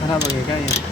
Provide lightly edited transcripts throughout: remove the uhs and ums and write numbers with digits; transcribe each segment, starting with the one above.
खराब हो गया क्या ये?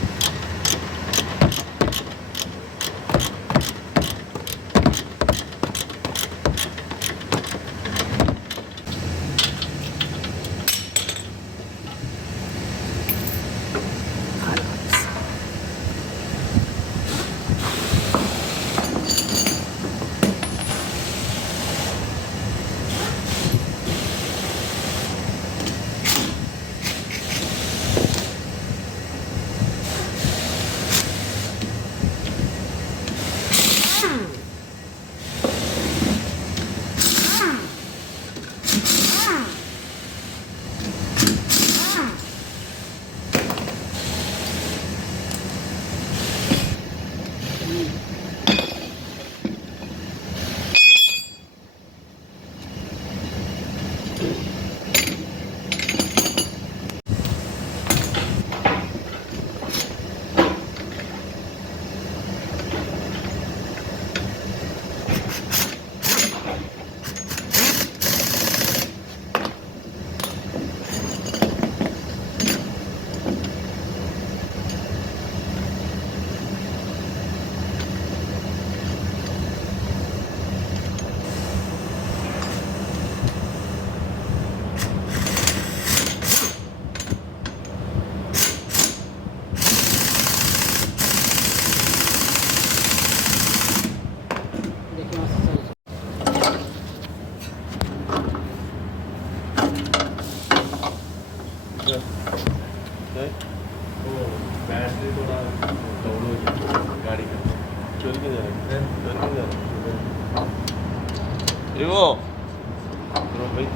बैटरी थोड़ा डाउन हो गया गाड़ी का चोरी के जा रहा देखो भाई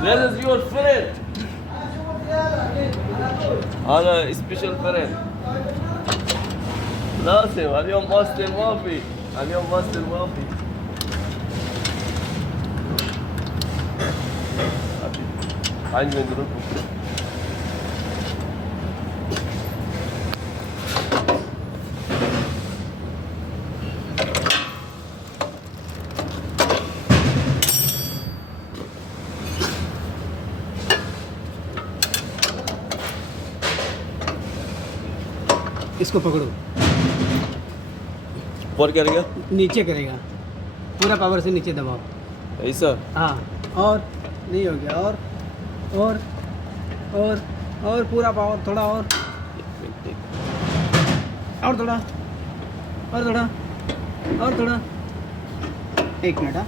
this is your friend on a special friend لازم اليوم ماستر ما في اليوم ماستر ما في عين من دروب इसको पकड़ो और क्या करेगा नीचे करेगा पूरा पावर से नीचे दबाओ ऐसा हाँ और नहीं हो गया और पूरा पावर थोड़ा और थोड़ा और थोड़ा एक मिनट हाँ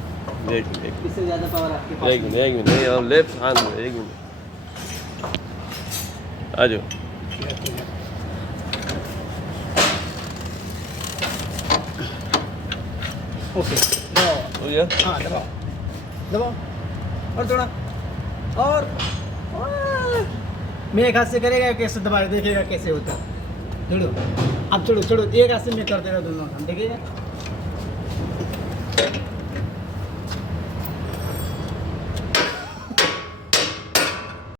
इससे ज़्यादा पावर आपके पास एक मिनट हम लेफ्ट हैंड में एक मिनट आ जाओ ओके हो गया हाँ दबाओ और थोड़ा और मैं एक हाथ से करेगा कैसे दबाए देखिएगा कैसे होता है छोड़ो अब छोड़ो एक हाथ से मैं कर दे रहा हूँ दोनों हम देखिएगा